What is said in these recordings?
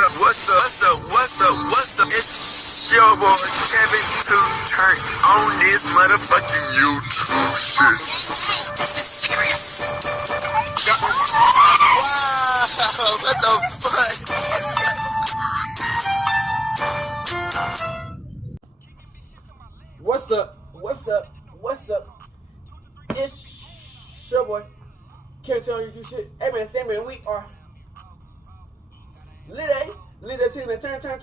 What's up? It's your boy Kevin to turn on this motherfucking YouTube shit. This is serious. Wow, what the fuck? What's up? It's your boy Kevin to turn on YouTube shit. Hey man, say man, we are lit team and turn. Today,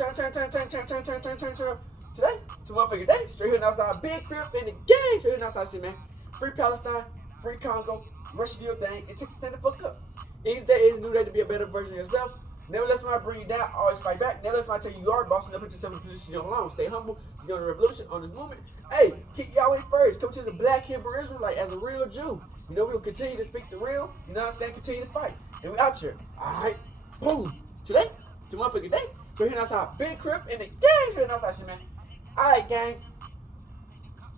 to motherfucking day. Straight here outside, big crib in the game. Straight here outside shit, man. Free Palestine, free Congo, Russia your thing, and take stand the fuck up. Each day is a new day to be a better version of yourself. Never let somebody bring you down, always fight back. Never let somebody tell you are boss and never put yourself in a position you don't belong. Stay humble, you're on the revolution, on this movement. Hey, keep Yahweh first. Come to the black Hebrew Israelite as a real Jew. You know, we'll continue to speak the real, you know what I'm saying? Continue to fight. And we out here. Alright, boom. Today, to motherfucking day. So here outside, big crib in the gang. Here outside shit, man. Alright, gang.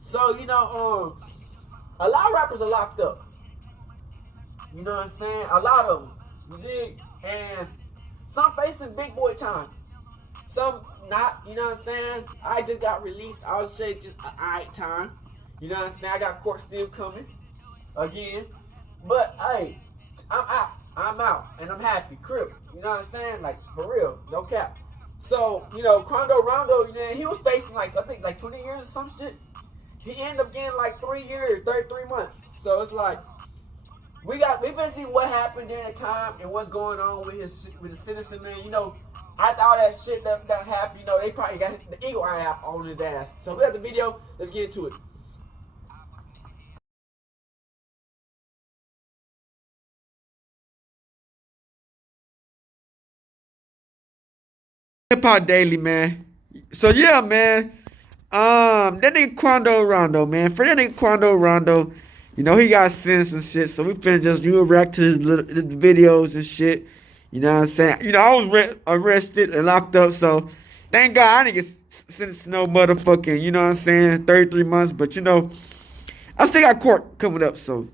So, you know, a lot of rappers are locked up. You know what I'm saying? A lot of them. You dig? And some facing big boy time. Some not, you know what I'm saying? I just got released. I would say just an alright time. You know what I'm saying? I got court still coming. Again. But, hey, I'm out. And I'm happy. Crip. You know what I'm saying? Like, for real. No cap. So, you know, Rondo, you know, he was facing like, I think like 20 years or some shit. He ended up getting like 3 years, 33 months. So it's like, we been see what happened during the time and what's going on with the citizen, man. You know, after all that shit that happened, you know, they probably got the eagle eye out on his ass. So we have the video. Let's get into it. Hip Hop Daily, man. So yeah, man. That nigga Quando Rondo, man. For that nigga Quando Rondo, you know, he got sentenced and shit. So we finna just react to his videos and shit. You know what I'm saying? You know, I was arrested and locked up. So thank God I didn't get sentenced to no motherfucking, you know what I'm saying, 33 months. But you know, I still got court coming up. So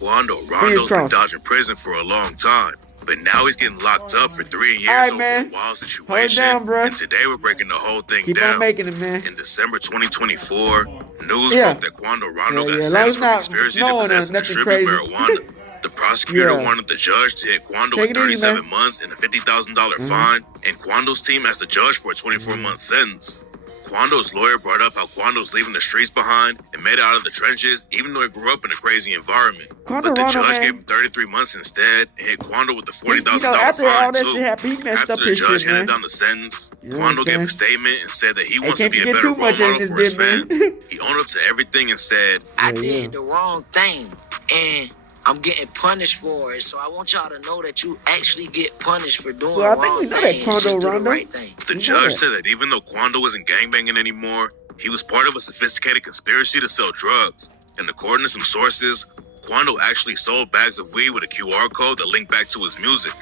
Rondo's been dodging prison for a long time. But now he's getting locked up for 3 years over a wild situation. Hold down, and today we're breaking the whole thing Keep down. on making it, man. In December 2024, news broke that Quando Rondo got sentenced for conspiracy to possess and distribute marijuana. The prosecutor wanted the judge to hit Quando with 37 months and a $50,000 fine, and Quando's team asked the judge for a 24-month sentence. Quando's lawyer brought up how Quando's leaving the streets behind and made it out of the trenches, even though he grew up in a crazy environment. But the judge gave him 33 months instead and hit Quando with the $40,000 fine too. After the judge handed down the sentence, Quando gave a statement and said that he wants to be a better role model for his fans. He owned up to everything and said, I did the wrong thing and I'm getting punished for it, so I want y'all to know that you actually get punished for doing wrong things. Just do the right thing. The judge said that even though Quando wasn't gangbanging anymore, he was part of a sophisticated conspiracy to sell drugs. And according to some sources, Quando actually sold bags of weed with a QR code that linked back to his music.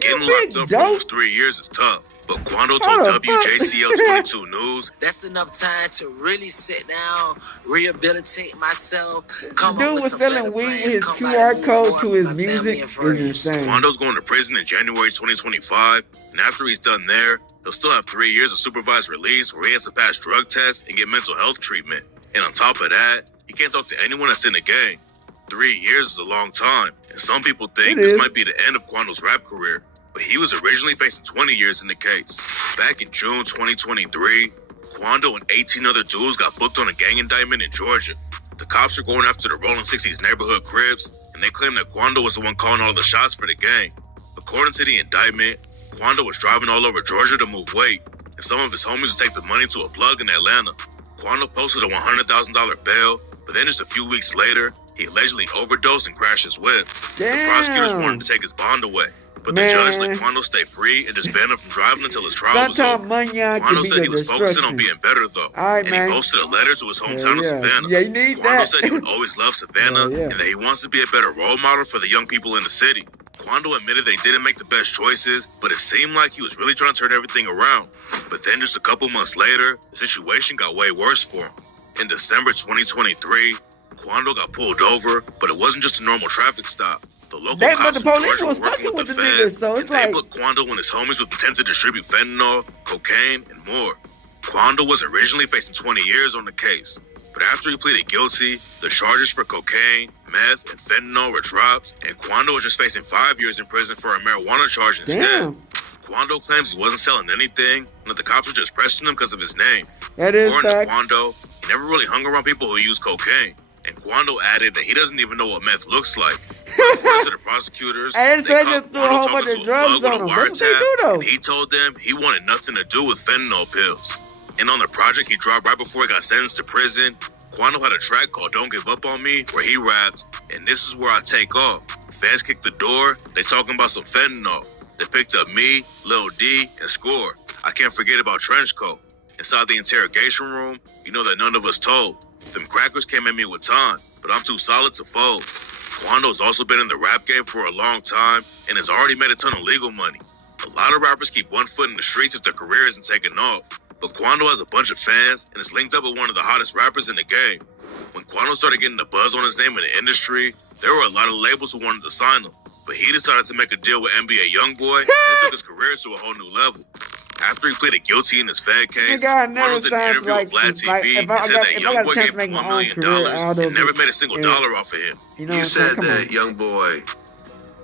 Getting locked up for almost 3 years is tough, but Quando told WJCL 22 News, that's enough time to really sit down, rehabilitate myself, come up with some better selling weed with plans, his come QR back code to his my music family and is friends. insane. Quando's going to prison in January 2025, and after he's done there, he'll still have 3 years of supervised release where he has to pass drug tests and get mental health treatment. And on top of that, he can't talk to anyone that's in the gang. 3 years is a long time, and some people think this might be the end of Quando's rap career. But he was originally facing 20 years in the case. Back in June 2023, Quando and 18 other dudes got booked on a gang indictment in Georgia. The cops are going after the Rolling 60s neighborhood Crips, and they claim that Quando was the one calling all the shots for the gang. According to the indictment, Quando was driving all over Georgia to move weight, and some of his homies would take the money to a plug in Atlanta. Quando posted a $100,000 bail, but then just a few weeks later, he allegedly overdosed and crashed his whip. The prosecutors wanted to take his bond away. But the judge let Quando stay free and just banned him from driving until his trial was over. Quando said he was focusing on being better, though. And he posted a letter to his hometown of Savannah. Quando said he would always love Savannah and that he wants to be a better role model for the young people in the city. Quando admitted they didn't make the best choices, but it seemed like he was really trying to turn everything around. But then just a couple months later, the situation got way worse for him. In December 2023, Quando got pulled over, but it wasn't just a normal traffic stop. The local but cops the in police Georgia was were working fucking with the with the niggas, feds, so and it's they like- booked Quando and his homies with intent to distribute fentanyl, cocaine, and more. Quando was originally facing 20 years on the case, but after he pleaded guilty, the charges for cocaine, meth, and fentanyl were dropped, and Quando was just facing 5 years in prison for a marijuana charge instead. Damn. Quando claims he wasn't selling anything, and that the cops were just pressing him because of his name. That is According to facts. Quando, he never really hung around people who use cocaine, and Quando added that he doesn't even know what meth looks like. But according to the prosecutors, And it's they just caught threw a Quando whole talking bunch to of a drugs bug on him. with a That's what they wiretap, do, though. and he told them he wanted nothing to do with fentanyl pills. And on the project he dropped right before he got sentenced to prison, Quando had a track called Don't Give Up on Me, where he rapped, "And this is where I take off. Fans kicked the door, they talking about some fentanyl. They picked up me, Lil D, and Score. I can't forget about Trenchcoat. Inside the interrogation room, you know that none of us told. Them crackers came at me with time, but I'm too solid to fold." Quando's also been in the rap game for a long time and has already made a ton of legal money. A lot of rappers keep one foot in the streets if their career isn't taking off, but Quando has a bunch of fans and is linked up with one of the hottest rappers in the game. When Quando started getting the buzz on his name in the industry, there were a lot of labels who wanted to sign him, but he decided to make a deal with NBA Youngboy and it took his career to a whole new level. After he pleaded guilty in his Fed case, Quando did an interview with Vlad TV and said that Youngboy gave him $1 million and never made a single dollar off of him. You said that Youngboy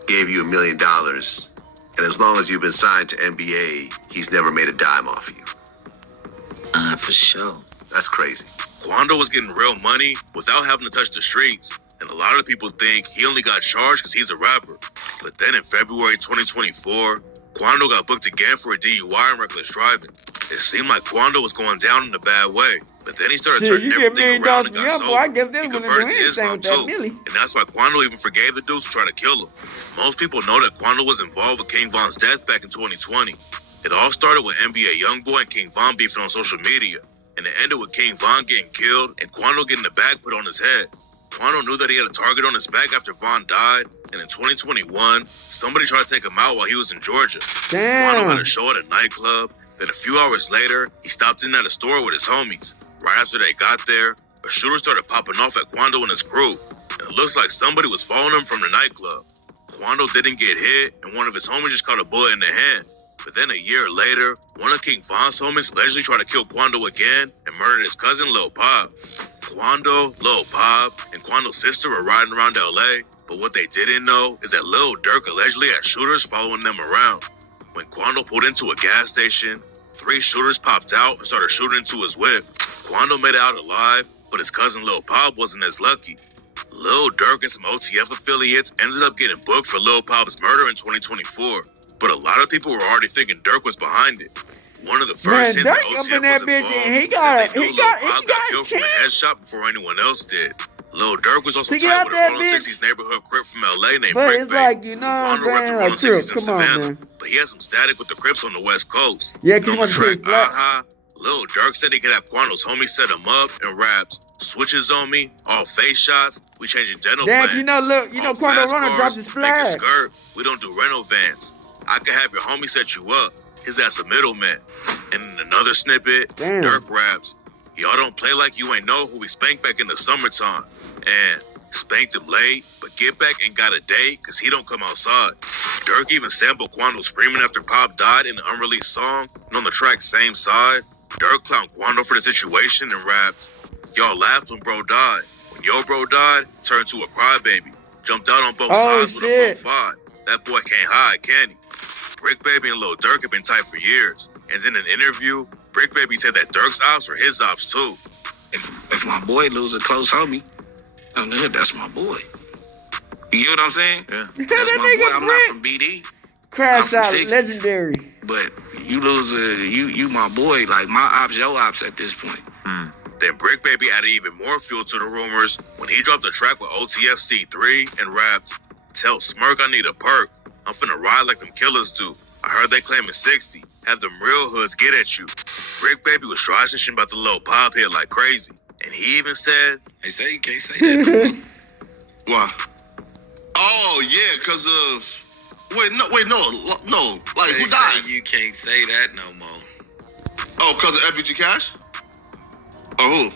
gave you $1 million, and as long as you've been signed to NBA, he's never made a dime off of you. For sure. That's crazy. Quando was getting real money without having to touch the streets, and a lot of people think he only got charged because he's a rapper. But then in February 2024, Quando got booked again for a DUI and reckless driving. It seemed like Quando was going down in a bad way, but then he started turning everything around and got sober. I guess they He wouldn't converted do to anything Islam with that too, Millie. and that's why Quando even forgave the dudes who tried to kill him. Most people know that Quando was involved with King Von's death back in 2020. It all started with NBA Youngboy and King Von beefing on social media, and it ended with King Von getting killed and Quando getting the bag put on his head. Quando knew that he had a target on his back after Von died, and in 2021, somebody tried to take him out while he was in Georgia. Quando had a show at a nightclub, then a few hours later, he stopped in at a store with his homies. Right after they got there, a shooter started popping off at Quando and his crew, and it looks like somebody was following him from the nightclub. Quando didn't get hit, and one of his homies just caught a bullet in the hand. But then a year later, one of King Von's homies allegedly tried to kill Quando again and murdered his cousin Lil Pop. Quando, Lil Pop, and Quando's sister were riding around LA, but what they didn't know is that Lil Durk allegedly had shooters following them around. When Quando pulled into a gas station, 3 shooters popped out and started shooting into his whip. Quando made it out alive, but his cousin Lil Pop wasn't as lucky. Lil Durk and some OTF affiliates ended up getting booked for Lil Pop's murder in 2024. But a lot of people were already thinking Durk was behind it. One of the first hits that OTF in that was bitch, involved, and he got killed from a headshot before anyone else did. Lil Durk was also He tied got with a that Rondo bitch. 60s neighborhood crip from LA named But Brick it's Baby. like, you know what I'm Quando saying? repped the Like, Rondo 60s in Crip, come on, Savannah, man. but he had some static with the Crips on the West Coast. Yeah, And 'cause on he the wanted to track play flat. Aha, Lil Durk said he could have Quando's homies set him up and raps, "Switches on me, all face shots, we changing dental Damn, plan. you know, look, you know, All Quando fast Rondo cars, dropped his make a flag. skirt, we don't do rental vans. I could have your homie set you up, his ass a middleman." And in another snippet, Damn. Durk raps, "Y'all don't play like you ain't know who we spanked back in the summertime. And spanked him late, but Get Back ain't got a date cause he don't come outside." Durk even sampled Quando screaming after Pop died in an unreleased song, and on the track Same Side, Durk clowned Quando for the situation and rapped, "Y'all laughed when bro died. When your bro died, turned to a crybaby. Jumped out on both sides with a 4-5. That boy can't hide, can he?" Brick Baby and Lil Durk have been tight for years, and in an interview, Brick Baby said that Durk's ops were his ops too. If my boy lose a close homie, that's my boy. You get what I'm saying? Yeah. That's my boy. I'm not from BD, Crash I'm out, from 60s. legendary. but you lose you my boy. Like my ops, your ops at this point. Then Brick Baby added even more fuel to the rumors when he dropped a track with OTF C3 and rapped, "Tell Smirk I need a perk. I'm finna ride like them killers do. I heard they claiming 60. Have them real hoods get at you." Brick Baby was dry snitching about the Lil Pop hit like crazy. And he even said, They say you can't say that. Why? Oh yeah, cause of no. Like They who say died? you can't say that no more. Oh, cause of FBG Cash? Or who?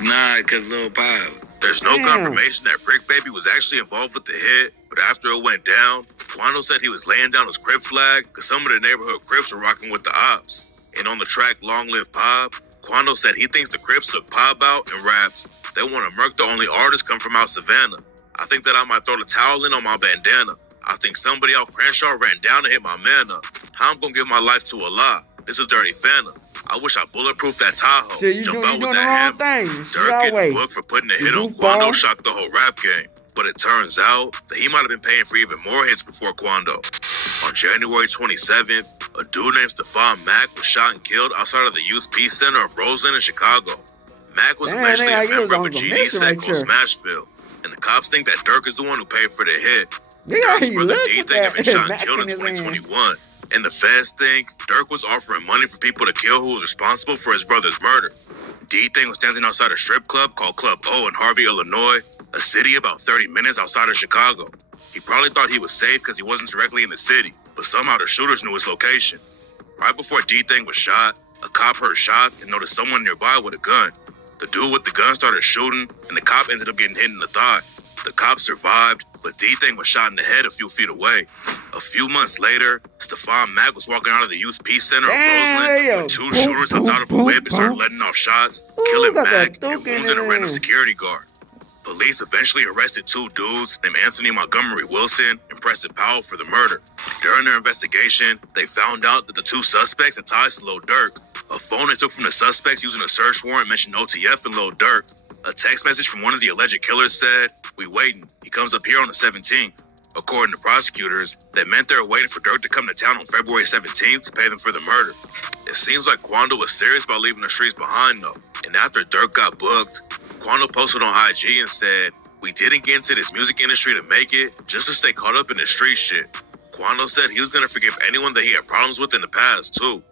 Nah, cause Lil Pop. There's no confirmation that Brick Baby was actually involved with the hit, but after it went down, Quando said he was laying down his Crip flag because some of the neighborhood Crips were rocking with the ops. And on the track Long Live Pop, Quando said he thinks the Crips took Pop out and rapped, "They want to murk the only artists come from out Savannah. I think that I might throw the towel in on my bandana. I think somebody out Crenshaw ran down to hit my man up. How I'm gonna give my life to Allah? This is Dirty Fanta. I wish I bulletproofed that Tahoe. So you Jump doing, out you with doing that the wrong hammer." thing. Dirk getting booked for putting a hit on Quando shocked the whole rap game. But it turns out that he might have been paying for even more hits before Quando. On January 27th, a dude named Stephon Mack was shot and killed outside of the Youth Peace Center of Roseland in Chicago. Mack was allegedly a member of a GD set called Smashville, and the cops think that Dirk is the one who paid for the hit. Dirk's brother D-Thing had been shot and killed in 2021. And the feds think Dirk was offering money for people to kill who was responsible for his brother's murder. D-Thing was standing outside a strip club called Club O in Harvey, Illinois, a city about 30 minutes outside of Chicago. He probably thought he was safe because he wasn't directly in the city, but somehow the shooters knew his location. Right before D-Thing was shot, a cop heard shots and noticed someone nearby with a gun. The dude with the gun started shooting, and the cop ended up getting hit in the thigh. The cop survived, but D-Thing was shot in the head a few feet away. A few months later, Stephon Mack was walking out of the Youth Peace Center of Roseland when two shooters hopped out of a whip and started letting off shots, killing Mack and wounding a random security guard. Police eventually arrested two dudes named Anthony Montgomery Wilson and Preston Powell for the murder. During their investigation, they found out that the two suspects had ties to Lil Durk. A phone they took from the suspects using a search warrant mentioned OTF and Lil Durk. A text message from one of the alleged killers said, "We waiting. He comes up here on the 17th. According to prosecutors, that meant they were waiting for Durk to come to town on February 17th to pay them for the murder. It seems like Quando was serious about leaving the streets behind though. And after Durk got booked, Quando posted on IG and said, "We didn't get into this music industry to make it, just to stay caught up in the street shit." Quando said he was gonna forgive anyone that he had problems with in the past too.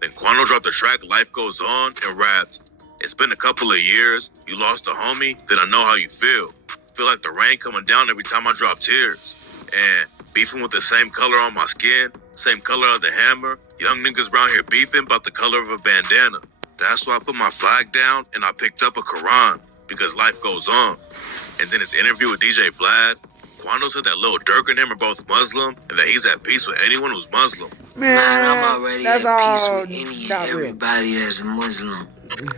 Then Quando dropped the track Life Goes On and rapped, "It's been a couple of years, you lost a homie, then I know how you feel. Feel like the rain coming down every time I drop tears. And beefing with the same color on my skin, same color of the hammer, young niggas around here beefing about the color of a bandana. That's why I put my flag down and I picked up a Quran, because life goes on." And then his interview with DJ Vlad, Quando said that Lil Durk and him are both Muslim and that he's at peace with anyone who's Muslim. Man, I'm already at peace with any and everybody real. that's a Muslim.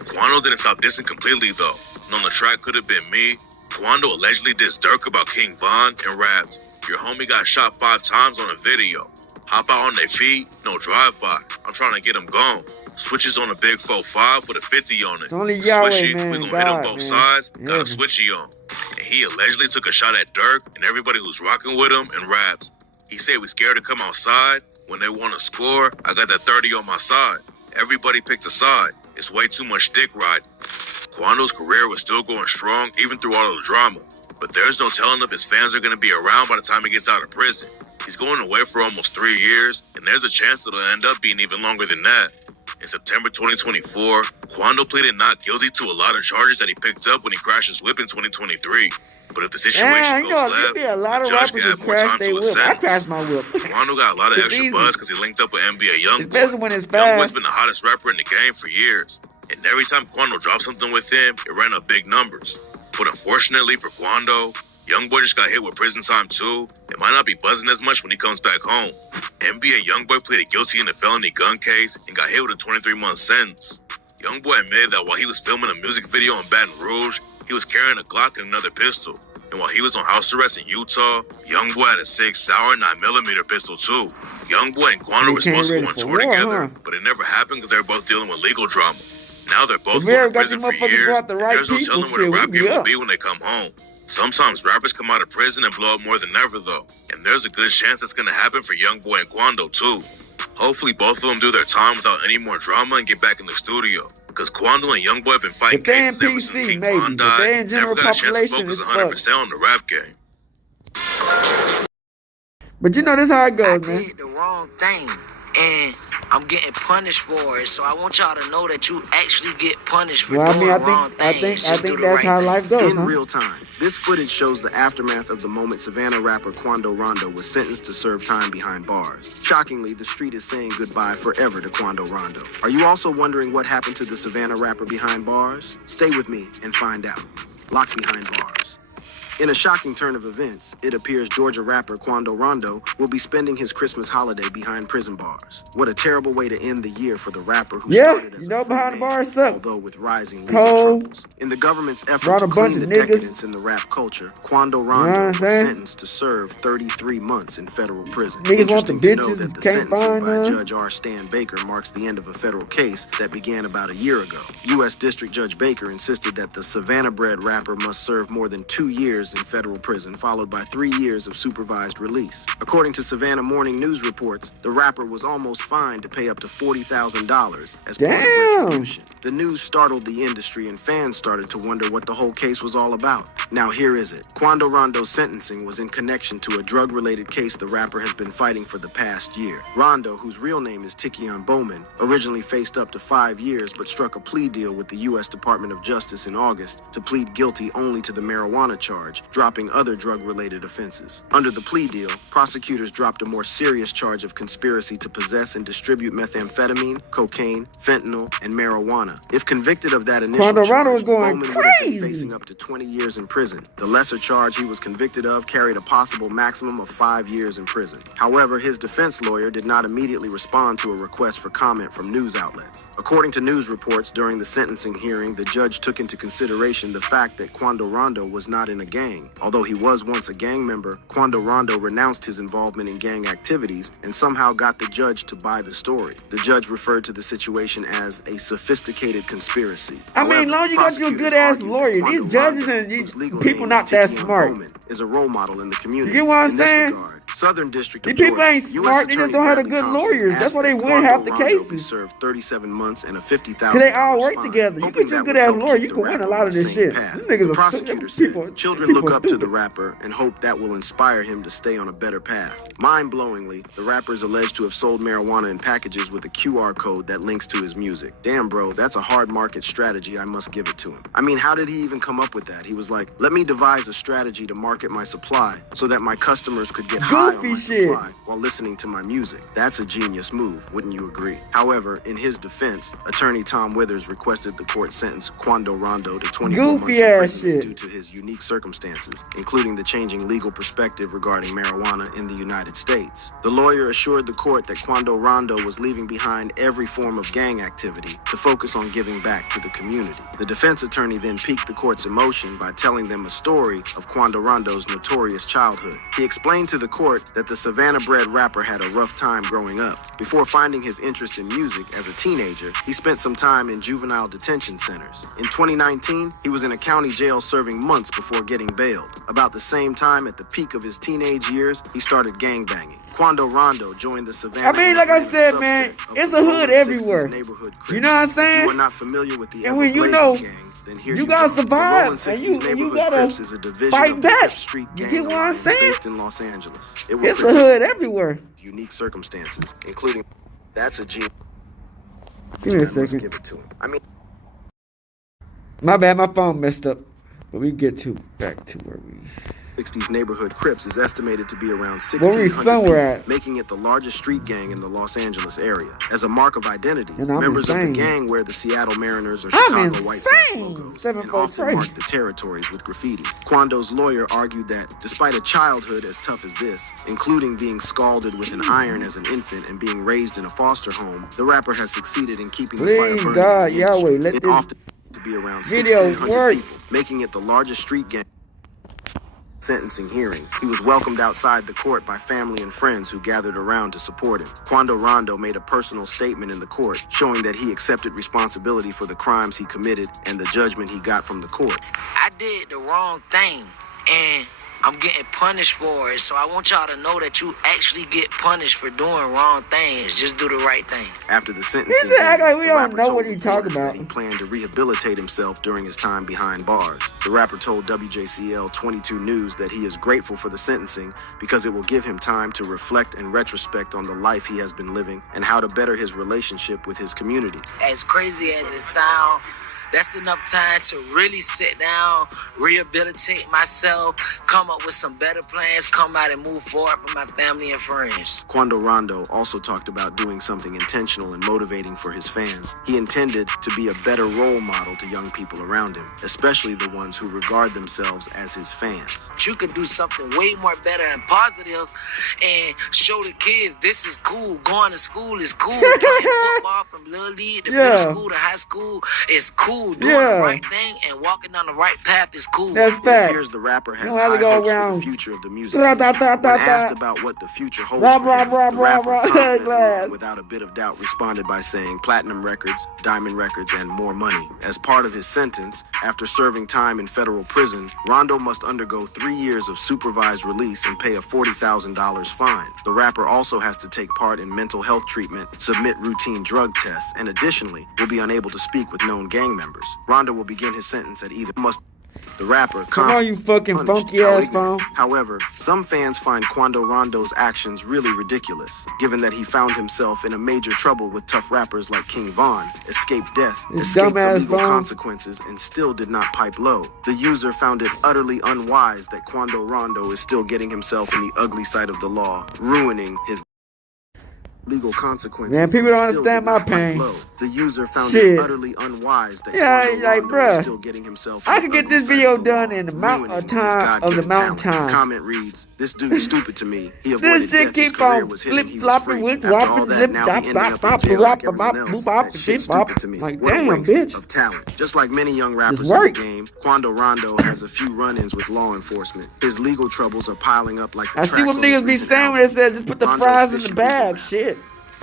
Quando didn't stop dissing completely though. And on the track Could Have Been Me, Quando allegedly dissed Durk about King Von and rapped, "Your homie got shot 5 times on a video. Hop out on their feet, no drive-by. I'm trying to get him gone. Switches on a big 4.5 with a 50 on it. Only Yahweh, Swishy, man. we gon' God, hit on both man. sides, got Yeah. a switchy on." And he allegedly took a shot at Durk and everybody who's rocking with him and raps. He said, "We scared to come outside. When they want to score, I got that 30 on my side. Everybody picked a side. It's way too much dick riding." Quando's career was still going strong even through all of the drama. But there's no telling if his fans are going to be around by the time he gets out of prison. He's going away for almost 3 years, and there's a chance it'll end up being even longer than that. In September 2024, Quando pleaded not guilty to a lot of charges that he picked up when he crashed his whip in 2023. But if the situation goes left, a lot the of judge rappers can who add more crash time their to his whip. I sentence. crashed my whip. Quando got a lot of It's extra easy. buzz because he linked up with NBA Youngboy. Especially when it's Youngboy's fast. been the hottest rapper in the game for years. And every time Quando dropped something with him, it ran up big numbers. But unfortunately for Quando, Youngboy just got hit with prison time too. It might not be buzzing as much when he comes back home. NBA Youngboy pleaded guilty in a felony gun case and got hit with a 23-month sentence. Youngboy admitted that while he was filming a music video in Baton Rouge, he was carrying a Glock and another pistol. And while he was on house arrest in Utah, Youngboy had a 6 Sauer 9mm pistol too. Youngboy and Quando were supposed to go on tour together, but it never happened because they were both dealing with legal drama. Now they're both going to prison for years, and there's no telling where the rap game will be when they come home. Sometimes rappers come out of prison and blow up more than ever though, and there's a good chance that's going to happen for Youngboy and Quando too. Hopefully both of them do their time without any more drama and get back in the studio. Because Quando and Youngboy have been fighting cases ever since King Von died, never got a chance to focus 100% on the rap game. But you know this how it goes, I man. did the wrong thing, and I'm getting punished for it. So I want y'all to know that you actually get punished for doing the wrong thing. I think that's how life goes, In real time, this footage shows the aftermath of the moment Savannah rapper Quando Rondo was sentenced to serve time behind bars. Shockingly, the street is saying goodbye forever to Quando Rondo. Are you also wondering what happened to the Savannah rapper behind bars? Stay with me and find out. locked behind bars. In a shocking turn of events, it appears Georgia rapper Quando Rondo will be spending his Christmas holiday behind prison bars. What a terrible way to end the year for the rapper who started as a free behind the man, bars suck. although with rising legal troubles. In the government's effort to clean the decadence in the rap culture, Quando Rondo was sentenced to serve 33 months in federal prison. Interesting to know that the sentencing by Judge R. Stan Baker marks the end of a federal case that began about a year ago. U.S. District Judge Baker insisted that the Savannah-bred rapper must serve more than 2 years in federal prison, followed by 3 years of supervised release. According to Savannah Morning News reports, the rapper was almost fined to pay up to $40,000 as part of retribution. The news startled the industry and fans started to wonder what the whole case was all about. Now here is it. Quando Rondo's sentencing was in connection to a drug-related case the rapper has been fighting for the past year. Rondo, whose real name is Tikion Bowman, originally faced up to 5 years but struck a plea deal with the U.S. Department of Justice in August to plead guilty only to the marijuana charge, dropping other drug-related offenses. Under the plea deal, prosecutors dropped a more serious charge of conspiracy to possess and distribute methamphetamine, cocaine, fentanyl, and marijuana. If convicted of that initial charge, Bowman would have been facing up to 20 years in prison. The lesser charge he was convicted of carried a possible maximum of 5 years in prison. However, his defense lawyer did not immediately respond to a request for comment from news outlets. According to news reports, during the sentencing hearing, the judge took into consideration the fact that Quando Rondo was not in a gang. Although he was once a gang member, Quando Rondo renounced his involvement in gang activities and somehow got the judge to buy the story. The judge referred to the situation as a sophisticated conspiracy. I mean, as long as you got you a good-ass lawyer, these judges and these people not that smart. Is a role model in the community. You get what I'm saying? Southern District These people ain't smart, they just don't have a good lawyers. That's why they win half the cases. Served 37 months and a $50,000 Cause they all work together. You get your good ass lawyer, you can win a lot of this shit. The prosecutor said, children look up to the rapper and hope that will inspire him to stay on a better path. Mind-blowingly, the rapper is alleged to have sold marijuana in packages with a QR code that links to his music. Damn, bro, that's a hard market strategy, I must give it to him. I mean, how did he even come up with that? He was like, let me devise a strategy to market my supply so that my customers could get high on my supply while listening to my music. That's a genius move, wouldn't you agree? However, in his defense, attorney Tom Withers requested the court sentence Quando Rondo to 24 months in prison due to his unique circumstances, including the changing legal perspective regarding marijuana in the United States. The lawyer assured the court that Quando Rondo was leaving behind every form of gang activity to focus on giving back to the community. The defense attorney then piqued the court's emotion by telling them a story of Quando Rondo's notorious childhood. He explained to the court that the Savannah-bred rapper had a rough time growing up. Before finding his interest in music as a teenager, he spent some time in juvenile detention centers. In 2019, he was in a county jail serving months before getting bailed. About the same time, at the peak of his teenage years, he started gangbanging. Quando Rondo joined the Savannah. I mean, like I said, man, it's a hood everywhere. You know what I'm saying? If you are not familiar with the and when you know, gang, then here you gotta survive, and you gotta fight back. Street you gang get what I'm saying? Based in Los Angeles. It's a hood everywhere. Unique circumstances, including that's a G. Give me a second. Give it to him. I mean, my bad, my phone messed up, but we get back to where we. 60s neighborhood Crips is estimated to be around 1,600 people, making it the largest street gang in the Los Angeles area. As a mark of identity, members of the gang wear the Seattle Mariners or Chicago White Sox logos and often mark the territories with graffiti. Quando's lawyer argued that despite a childhood as tough as this, including being scalded with an iron as an infant and being raised in a foster home, the rapper has succeeded in keeping the fire burning. God, Yahweh, let it often to be around 1,600 people, making it the largest street gang. Sentencing hearing. He was welcomed outside the court by family and friends who gathered around to support him. Quando Rondo made a personal statement in the court, showing that he accepted responsibility for the crimes he committed and the judgment he got from the court. I did the wrong thing, and I'm getting punished for it, so I want y'all to know that you actually get punished for doing wrong things. Just do the right thing. After the sentencing, we don't know what he's talking about. He planned to rehabilitate himself during his time behind bars. The rapper told WJCL 22 News that he is grateful for the sentencing because it will give him time to reflect and retrospect on the life he has been living and how to better his relationship with his community. As crazy as it sounds, That's enough time to really sit down, rehabilitate myself, come up with some better plans, come out and move forward for my family and friends. Quando Rondo also talked about doing something intentional and motivating for his fans. He intended to be a better role model to young people around him, especially the ones who regard themselves as his fans. You could do something way more better and positive and show the kids this is cool. Going to school is cool. Playing football from little league to middle school to high school is cool. Doing the right thing and walking down the right path is cool. That's fact. It appears the rapper has high hopes for the future of the music industry. When asked about what the future holds for him, the rapper confidently, without a bit of doubt, responded by saying platinum records, diamond records, and more money. As part of his sentence, after serving time in federal prison, Rondo must undergo 3 years of supervised release and pay a $40,000 fine. The rapper also has to take part in mental health treatment, submit routine drug tests, and additionally will be unable to speak with known gang members. Rondo will begin his sentence at either the rapper. Come on, you fucking funky ass phone. However, some fans find Quando Rondo's actions really ridiculous, given that he found himself in a major trouble with tough rappers like King Von, escaped death, escaped the legal consequences, and still did not pipe low. The user found it utterly unwise that Quando Rondo is still getting himself in the ugly side of the law, ruining his legal consequences. Man, people don't understand my pain. The user found it utterly unwise that Rondo is still getting himself. I could get this video done in the amount of time of the mountain time. The comment reads, "This dude's stupid to me. He avoided death. His career was hitting. He was free. After all that, now he ended up in jail like everyone else. That shit's stupid to me. Like, what a damn, waste bitch. of talent." Just like many young rappers in the game, Quando Rondo has a few run-ins with law enforcement. His legal troubles are piling up like the I tracks see what on his niggas be recent saying when they said just put the Rondo fries in the officially bag. back. Shit.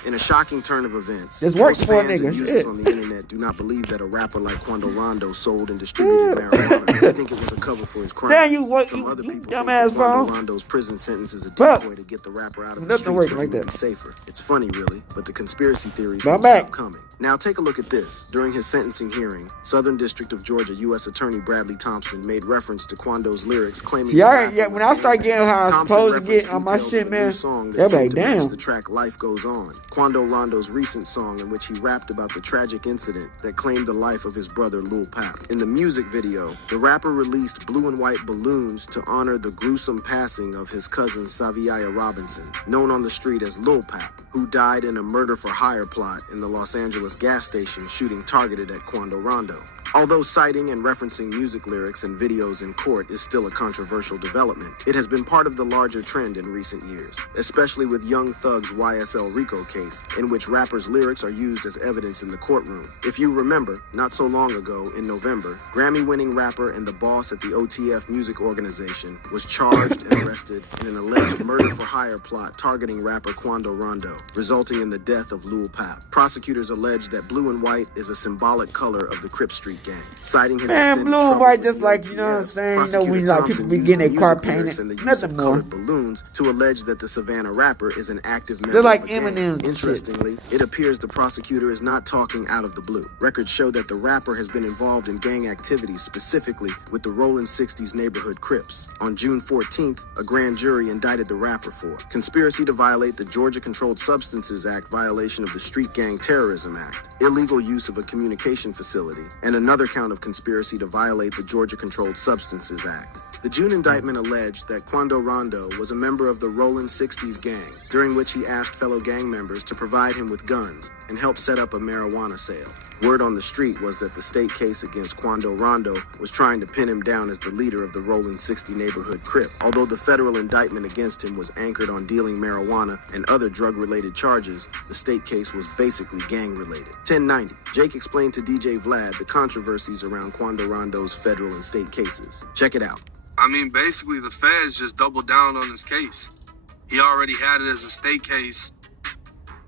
In a shocking turn of events, This works most for a fans and nigga. users on the internet do not believe that a rapper like Quando Rondo sold and distributed marijuana. They think it was a cover for his crime. Damn, you Some other people think dumbass that Quando phone. Rondo's prison sentence is a Fuck. decoy to get the rapper out of the Nothing streets works where like he would that. be safer. It's funny, really, but the conspiracy theories Come won't back. stop coming. Now take a look at this. During his sentencing hearing, Southern District of Georgia U.S. Attorney Bradley Thompson made reference to Quando's lyrics, claiming When I start getting how I'm supposed to get on my shit, man, they're like, damn. the track Life Goes On, Quando Rondo's recent song in which he rapped about the tragic incident that claimed the life of his brother Lil Pap. In the music video, the rapper released blue and white balloons to honor the gruesome passing of his cousin Saviaya Robinson, known on the street as Lil Pap, who died in a murder-for-hire plot in the Los Angeles gas station shooting targeted at Quando Rondo. Although citing and referencing music lyrics and videos in court is still a controversial development, it has been part of the larger trend in recent years, especially with Young Thug's YSL Rico case, in which rappers' lyrics are used as evidence in the courtroom. If you remember, not so long ago, in November, Grammy-winning rapper and the boss at the OTF music organization was charged and arrested in an alleged murder-for-hire plot targeting rapper Quando Rondo, resulting in the death of Lil Pap. Prosecutors allege that blue and white is a symbolic color of the Crip Street gang. Citing his extended blue and troubles white with just the like, you know what I'm OTFs, saying? You know, Prosecutor when like Thompson people be used getting the their car music lyrics painted. and the use Nothing of more. colored balloons to allege that the Savannah rapper is an active member They're like of the gang. Eminem's and shit. Interestingly, it appears the prosecutor is not talking out of the blue. Records show that the rapper has been involved in gang activities, specifically with the Rollin' 60s neighborhood Crips. On June 14th, a grand jury indicted the rapper for conspiracy to violate the Georgia Controlled Substances Act, violation of the Street Gang Terrorism Act, illegal use of a communication facility, and another count of conspiracy to violate the Georgia Controlled Substances Act. The June indictment alleged that Quando Rondo was a member of the Rollin' 60s gang, during which he asked fellow gang members to provide him with guns and help set up a marijuana sale. Word on the street was that the state case against Quando Rondo was trying to pin him down as the leader of the Rollin' 60 neighborhood Crip. Although the federal indictment against him was anchored on dealing marijuana and other drug-related charges, the state case was basically gang-related. 1090. Jake explained to DJ Vlad the controversies around Quando Rondo's federal and state cases. Check it out. I mean, basically, the feds just doubled down on his case. He already had it as a state case,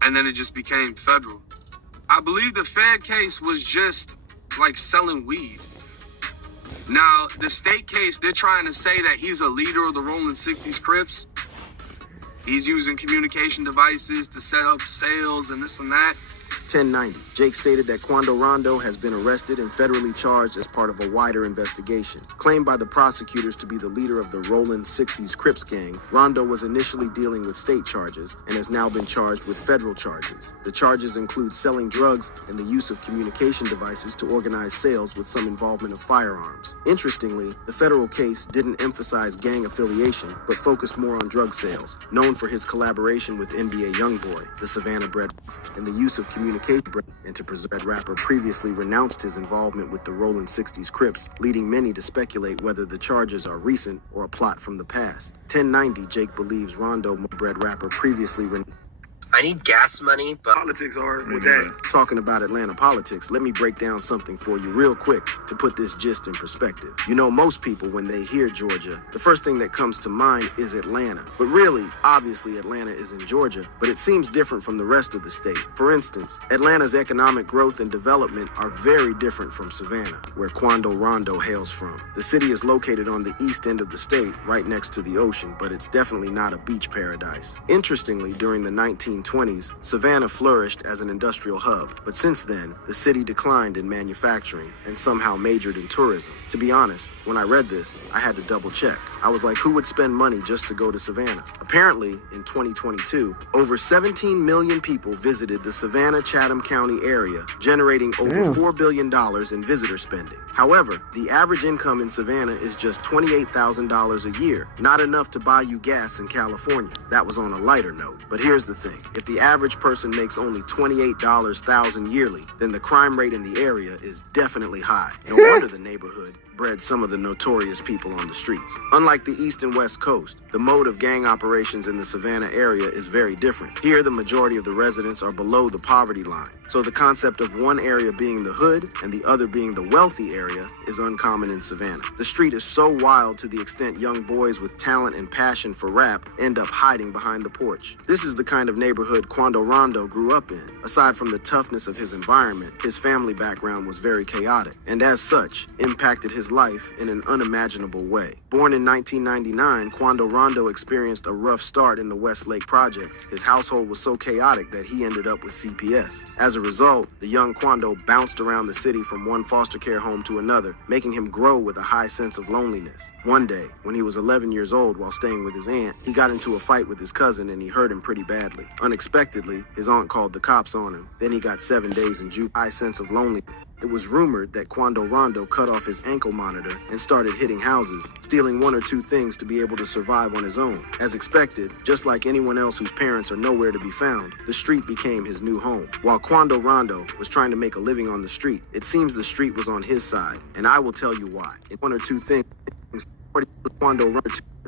and then it just became federal. I believe the Fed case was just like selling weed. Now, the state case, they're trying to say that he's a leader of the Rollin' 60s Crips. He's using communication devices to set up sales and this and that. 1090. Jake stated that Quando Rondo has been arrested and federally charged as part of a wider investigation. Claimed by the prosecutors to be the leader of the Rollin' 60s Crips gang, Rondo was initially dealing with state charges and has now been charged with federal charges. The charges include selling drugs and the use of communication devices to organize sales with some involvement of firearms. Interestingly, the federal case didn't emphasize gang affiliation, but focused more on drug sales. Known for his collaboration with NBA YoungBoy, the Savannah-bred, and the use of communication, and to preserve rapper previously renounced his involvement with the Rollin' 60s Crips, leading many to speculate whether the charges are recent or a plot from the past. 1090, Jake believes Rondo, bred rapper previously I need gas money, but Politics are with that. Talking about Atlanta politics, let me break down something for you real quick to put this gist in perspective. You know, most people, when they hear Georgia, the first thing that comes to mind is Atlanta. But really, obviously, Atlanta is in Georgia, but it seems different from the rest of the state. For instance, Atlanta's economic growth and development are very different from Savannah, where Quando Rondo hails from. The city is located on the east end of the state, right next to the ocean, but it's definitely not a beach paradise. Interestingly, during the 1920s, Savannah flourished as an industrial hub, but since then, the city declined in manufacturing and somehow majored in tourism. To be honest, when I read this, I had to double check. I was like, who would spend money just to go to Savannah? Apparently, in 2022, over 17 million people visited the Savannah-Chatham County area, generating over $4 billion in visitor spending. However, the average income in Savannah is just $28,000 a year, not enough to buy you gas in California. That was on a lighter note. But here's the thing. If the average person makes only $28,000 yearly, then the crime rate in the area is definitely high. No wonder the neighborhood bred some of the notorious people on the streets. Unlike the East and West Coast, the mode of gang operations in the Savannah area is very different. Here, the majority of the residents are below the poverty line, so the concept of one area being the hood and the other being the wealthy area is uncommon in Savannah. The street is so wild to the extent young boys with talent and passion for rap end up hiding behind the porch. This is the kind of neighborhood Quando Rondo grew up in. Aside from the toughness of his environment, his family background was very chaotic, and as such, impacted his life in an unimaginable way. Born in 1999, Quando Rondo experienced a rough start in the Westlake projects. His household was so chaotic that he ended up with CPS. As a result, the young Quando bounced around the city from one foster care home to another, making him grow with a high sense of loneliness. One day, when he was 11 years old while staying with his aunt, he got into a fight with his cousin and he hurt him pretty badly. Unexpectedly, his aunt called the cops on him. Then he got 7 days in jail. High sense of loneliness. It was rumored that Quando Rondo cut off his ankle monitor and started hitting houses, stealing one or two things to be able to survive on his own. As expected, just like anyone else whose parents are nowhere to be found, the street became his new home. While Quando Rondo was trying to make a living on the street, it seems the street was on his side, and I will tell you why. One or two things Quando Rondo.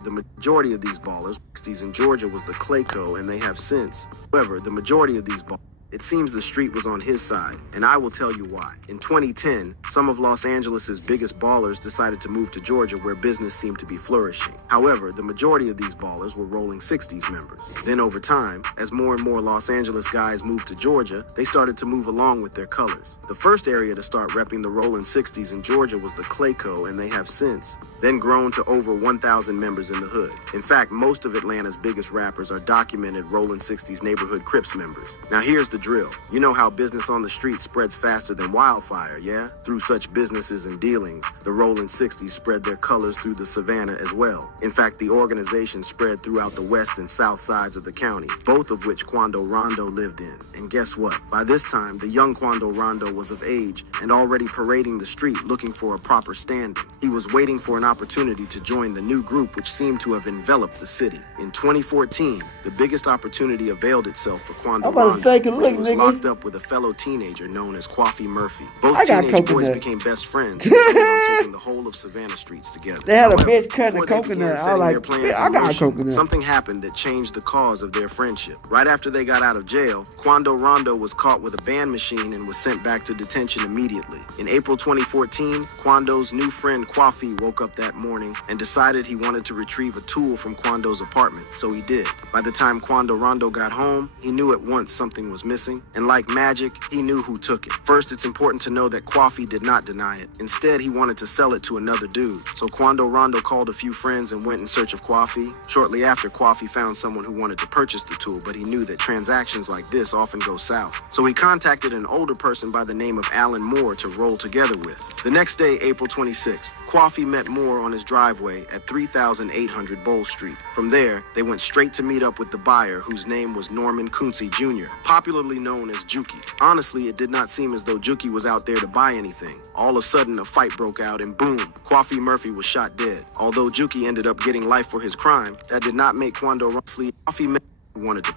The majority of these ballers, 60s in Georgia, was the Clayco, and they have since. However, the majority of these ballers, it seems the street was on his side, and I will tell you why. In 2010, some of Los Angeles' biggest ballers decided to move to Georgia where business seemed to be flourishing. However, the majority of these ballers were Rolling 60s members. Then over time, as more and more Los Angeles guys moved to Georgia, they started to move along with their colors. The first area to start repping the Rolling 60s in Georgia was the Clayco, and they have since then grown to over 1,000 members in the hood. In fact, most of Atlanta's biggest rappers are documented Rolling 60s neighborhood Crips members. Now here's the drill. You know how business on the street spreads faster than wildfire, yeah? Through such businesses and dealings, the Rolling 60s spread their colors through the Savannah as well. In fact, the organization spread throughout the west and south sides of the county, both of which Quando Rondo lived in. And guess what? By this time, the young Quando Rondo was of age and already parading the street looking for a proper standing. He was waiting for an opportunity to join the new group which seemed to have enveloped the city. In 2014, the biggest opportunity availed itself for Quando Rondo. He was locked up with a fellow teenager known as Coffee Murphy. Both teenage boys became best friends and planned on taking the whole of Savannah streets together. They had a bitch cutting a coconut. I was like, I got a coconut. Something happened that changed the cause of their friendship. Right after they got out of jail, Quando Rondo was caught with a band machine and was sent back to detention immediately. In April 2014, Quando's new friend Coffee woke up that morning and decided he wanted to retrieve a tool from Quando's apartment, so he did. By the time Quando Rondo got home, he knew at once something was missing. missing, and like magic, he knew who took it. First, it's important to know that Coffee did not deny it. Instead, he wanted to sell it to another dude. So Quando Rondo called a few friends and went in search of Coffee. Shortly after, Coffee found someone who wanted to purchase the tool, but he knew that transactions like this often go south. So he contacted an older person by the name of Alan Moore to roll together with. The next day, April 26th, Coffee met Moore on his driveway at 3800 Bowl Street. From there, they went straight to meet up with the buyer, whose name was Norman Kunze Jr., popularly known as Juki. Honestly, it did not seem as though Juki was out there to buy anything. All of a sudden, a fight broke out and boom, Coffee Murphy was shot dead. Although Juki ended up getting life for his crime, that did not make Quando Rondo. Coffee wanted to.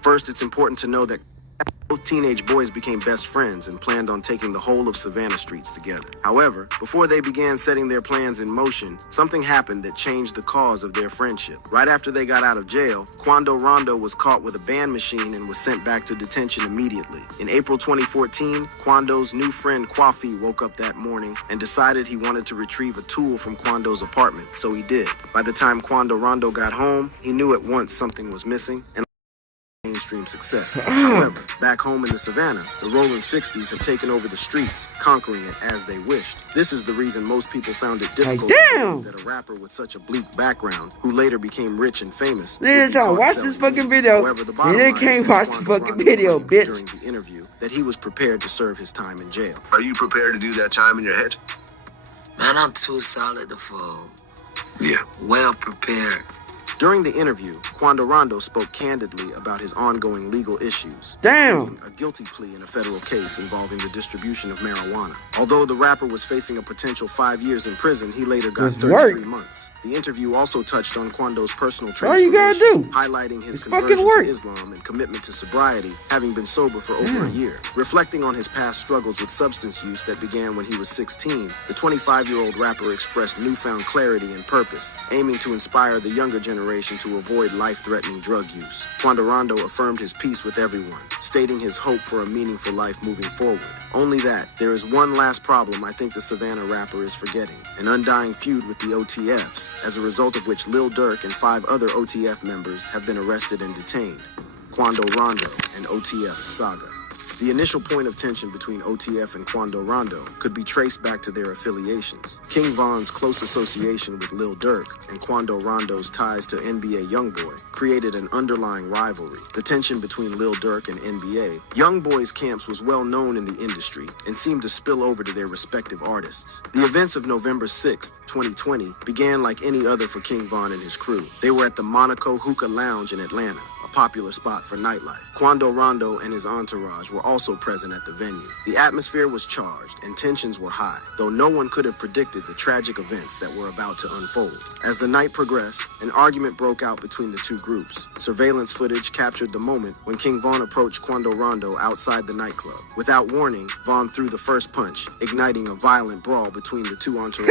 First, it's important to know that both teenage boys became best friends and planned on taking the whole of Savannah streets together. However, before they began setting their plans in motion, something happened that changed the cause of their friendship. Right after they got out of jail, Quando Rondo was caught with a band machine and was sent back to detention immediately. In April 2014, Quando's new friend Coffee woke up that morning and decided he wanted to retrieve a tool from Quando's apartment, so he did. By the time Quando Rondo got home, he knew at once something was missing and mainstream success. However, back home in the Savannah, the Rolling 60s have taken over the streets, conquering it as they wished. This is the reason most people found it difficult to believe that a rapper with such a bleak background, who later became rich and famous, watch this fucking video. However, the bottom They line can't is watch that the Quando fucking video, Rondo bitch. during the interview that he was prepared to serve his time in jail. Are you prepared to do that time in your head? Man, I'm too solid to fall. Yeah. Well prepared. During the interview, Quando Rondo spoke candidly about his ongoing legal issues, Damn. including a guilty plea in a federal case involving the distribution of marijuana. Although the rapper was facing a potential 5 years in prison, he later got 33 months. The interview also touched on Quando's personal transformation, highlighting his conversion to Islam and commitment to sobriety, having been sober for over a year. Reflecting on his past struggles with substance use that began when he was 16, the 25-year-old rapper expressed newfound clarity and purpose, aiming to inspire the younger generation to avoid life-threatening drug use. Quando Rondo affirmed his peace with everyone, stating his hope for a meaningful life moving forward. Only that, there is one last problem I think the Savannah rapper is forgetting, an undying feud with the OTFs, as a result of which Lil Durk and 5 other OTF members have been arrested and detained. Quando Rondo and OTF saga. The initial point of tension between OTF and Quando Rondo could be traced back to their affiliations. King Von's close association with Lil Durk and Quando Rondo's ties to NBA YoungBoy created an underlying rivalry. The tension between Lil Durk and NBA, YoungBoy's camps was well known in the industry and seemed to spill over to their respective artists. The events of November 6th, 2020 began like any other for King Von and his crew. They were at the Monaco Hookah Lounge in Atlanta, popular spot for nightlife. Quando Rondo and his entourage were also present at the venue. The atmosphere was charged and tensions were high, though no one could have predicted the tragic events that were about to unfold. As the night progressed, an argument broke out between the two groups. Surveillance footage captured the moment when King Von approached Quando Rondo outside the nightclub. Without warning, Von threw the first punch, igniting a violent brawl between the two entourages.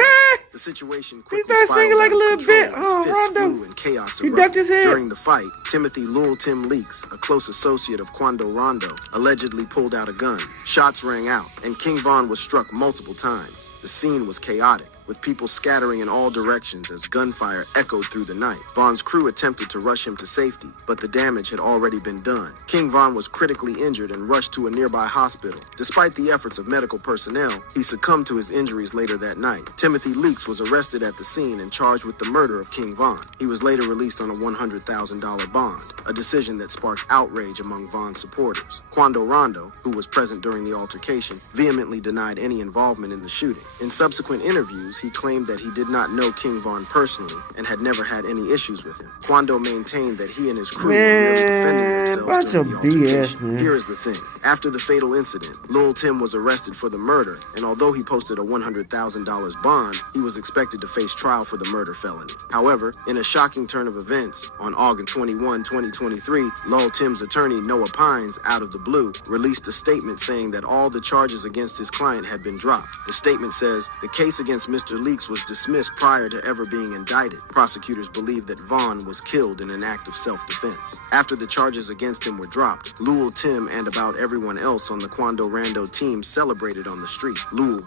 The situation quickly spiraled out of control as fists flew and chaos erupted. During the fight, Timothy Lul Tim Leaks, a close associate of Quando Rondo, allegedly pulled out a gun. Shots rang out, and King Von was struck multiple times. The scene was chaotic, with people scattering in all directions as gunfire echoed through the night. Von's crew attempted to rush him to safety, but the damage had already been done. King Von was critically injured and rushed to a nearby hospital. Despite the efforts of medical personnel, he succumbed to his injuries later that night. Timothy Leaks was arrested at the scene and charged with the murder of King Von. He was later released on a $100,000 bond, a decision that sparked outrage among Von's supporters. Quando Rondo, who was present during the altercation, vehemently denied any involvement in the shooting. In subsequent interviews, he claimed that he did not know King Von personally and had never had any issues with him. Quando maintained that he and his crew were merely defending themselves during the altercation. Here is the thing. After the fatal incident, Lil Tim was arrested for the murder, and although he posted a $100,000 bond, he was expected to face trial for the murder felony. However, in a shocking turn of events, on August 21, 2023, Lil Tim's attorney, Noah Pines, out of the blue, released a statement saying that all the charges against his client had been dropped. The statement says, "The case against Mr. Mr. Leaks was dismissed prior to ever being indicted. Prosecutors believe that Vaughn was killed in an act of self-defense. After the charges against him were dropped, Lul, Tim, and about everyone else on the Quando Rondo team celebrated on the street.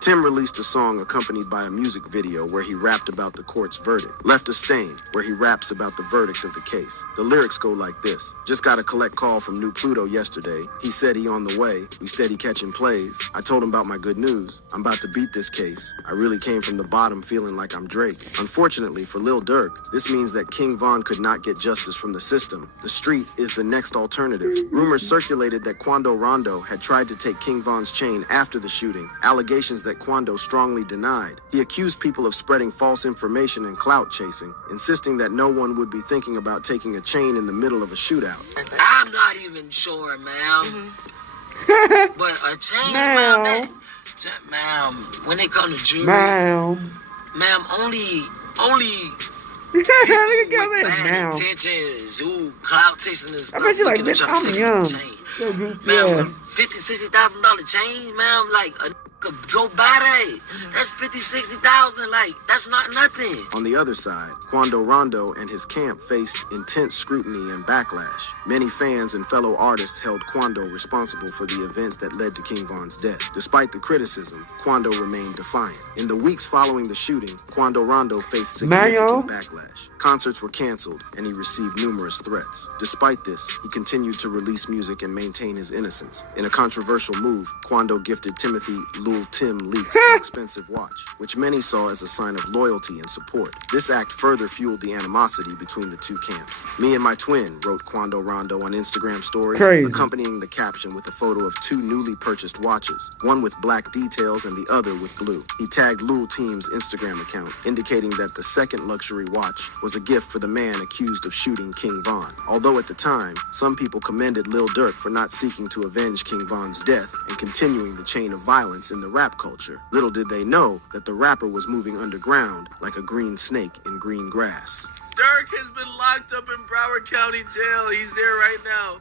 Tim released a song accompanied by a music video where he rapped about the court's verdict. Left a Stain, where he raps about the verdict of the case. The lyrics go like this. Just got a collect call from New Pluto yesterday. He said he on the way. We steady catching plays. I told him about my good news. I'm about to beat this case. I really came from the bottom feeling like I'm Drake. Unfortunately for Lil Durk, this means that King Von could not get justice from the system. The street is the next alternative. Rumors circulated that Quando Rondo had tried to take King Von's chain after the shooting, allegations that Quando strongly denied. He accused people of spreading false information and clout chasing, insisting that no one would be thinking about taking a chain in the middle of a shootout. I'm not even sure, ma'am. But a chain, ma'am, when they come to jury, ma'am, only people with bad intentions, clout chasing is I bet you like, bitch, I'm young. Ma'am, $50,000-$60,000 chain, ma'am, like a could go buy that. That's 50, 60,000. Like, that's not nothing. On the other side, Quando Rondo and his camp faced intense scrutiny and backlash. Many fans and fellow artists held Quando responsible for the events that led to King Von's death. Despite the criticism, Quando remained defiant. In the weeks following the shooting, Quando Rondo faced significant backlash. Concerts were canceled, and he received numerous threats. Despite this, he continued to release music and maintain his innocence. In a controversial move, Quando gifted Timothy Lul Tim Leaks an expensive watch, which many saw as a sign of loyalty and support. This act further fueled the animosity between the two camps. Me and my twin, wrote Quando Rondo on Instagram stories, accompanying the caption with a photo of two newly purchased watches, one with black details and the other with blue. He tagged Lul Tim's Instagram account, indicating that the second luxury watch was a gift for the man accused of shooting King Von. Although at the time, some people commended Lil Durk for not seeking to avenge King Von's death and continuing the chain of violence in the rap culture, little did they know that the rapper was moving underground like a green snake in green grass. Durk has been locked up in Broward County Jail. He's there right now.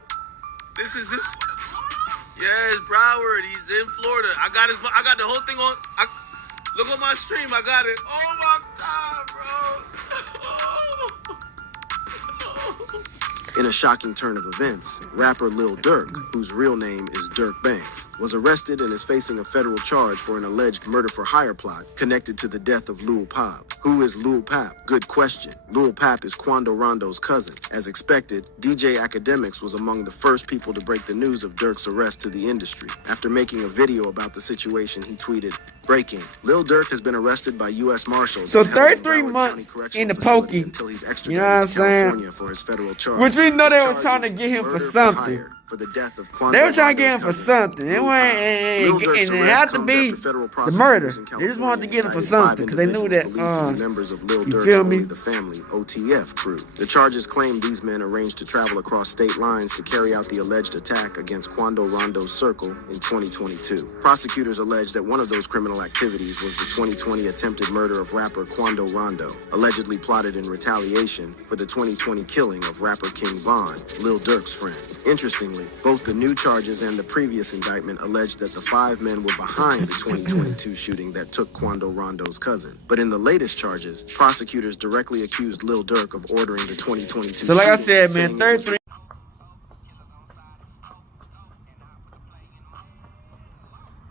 This is his... Yes, Broward. He's in Florida. I got the whole thing on... Look on my stream. I got it. Oh my God, bro. In a shocking turn of events, rapper Lil Durk, whose real name is Dirk Banks, was arrested and is facing a federal charge for an alleged murder-for-hire plot connected to the death of Lil Pop. Who is Lil Pap? Good question. Lil Pap is Quando Rondo's cousin. As expected, DJ Academics was among the first people to break the news of Durk's arrest to the industry. After making a video about the situation, he tweeted, "Breaking. Lil Durk has been arrested by U.S. Marshals." So 33 months in the pokey. Until he's you know what I'm saying? For his federal charge. Which we know they were trying to get him for something. For the death of Quando they were trying to get him for cousin, something. It had to be the murder. They just wanted to get him for something because they knew that members of Lil Durk's the family OTF crew. The charges claim these men arranged to travel across state lines to carry out the alleged attack against Quando Rondo's circle in 2022. Prosecutors allege that one of those criminal activities was the 2020 attempted murder of rapper Quando Rondo, allegedly plotted in retaliation for the 2020 killing of rapper King Von, Lil Durk's friend. Interestingly, both the new charges and the previous indictment alleged that the 5 men were behind the 2022 shooting that took Quando Rondo's cousin. But in the latest charges, prosecutors directly accused Lil Durk of ordering the 2022 So like I shooting, said, man, 33.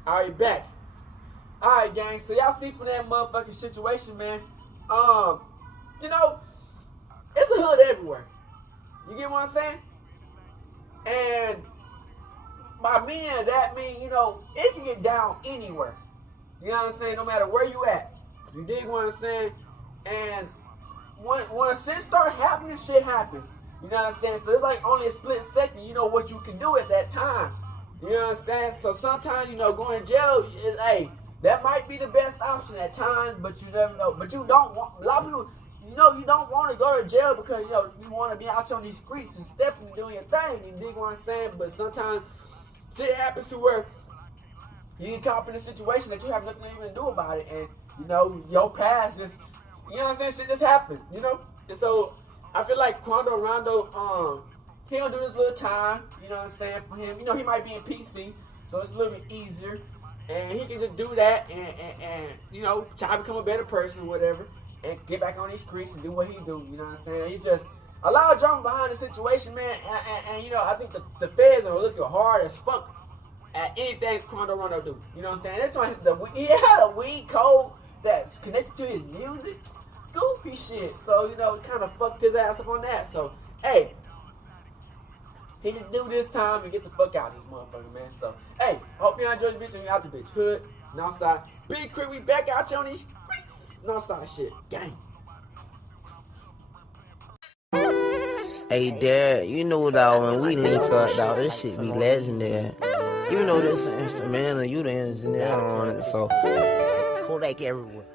Alright, back. Alright, gang. So y'all see from that motherfucking situation, man. You know, it's a hood everywhere. You get what I'm saying? And by meaning that mean, you know, it can get down anywhere. You know what I'm saying? No matter where you at. You dig what I'm saying? And when shit start happening, shit happens. You know what I'm saying? So it's like only a split second, you know what you can do at that time. You know what I'm saying? So sometimes, you know, going to jail is, hey, that might be the best option at times, but you never know. But you don't want, a lot of people, you know, you don't want to go to jail because, you know, you want to be out on these streets and stepping and doing your thing. You dig what I'm saying? But sometimes shit happens to where you get caught up in a situation that you have nothing to even do about it. And, you know, your past just, you know what I'm saying? Shit just happened, you know? And so I feel like Quando Rondo, he gonna do this little time, you know what I'm saying, for him. You know, he might be in PC, so it's a little bit easier. And he can just do that and you know, try to become a better person or whatever, and get back on these streets and do what he do. You know what I'm saying? He just a lot of drama behind the situation, man. And you know, I think the feds are looking hard as fuck at anything Quando Rondo do. You know what I'm saying? That's why he had a weed code that's connected to his music. Goofy shit. So, you know, kind of fucked his ass up on that. So, hey, he just do this time and get the fuck out of this motherfucker, man. So, hey, hope y'all enjoy the bitch and we out the bitch. Hood, Northside. Big Crit, we back out you on these streets. Northside shit. Gang. Hey, Dad, you know, dog, when we link up, dog, this shit be legendary. You know this instrumental, you the engineer on it, so Kodak everywhere.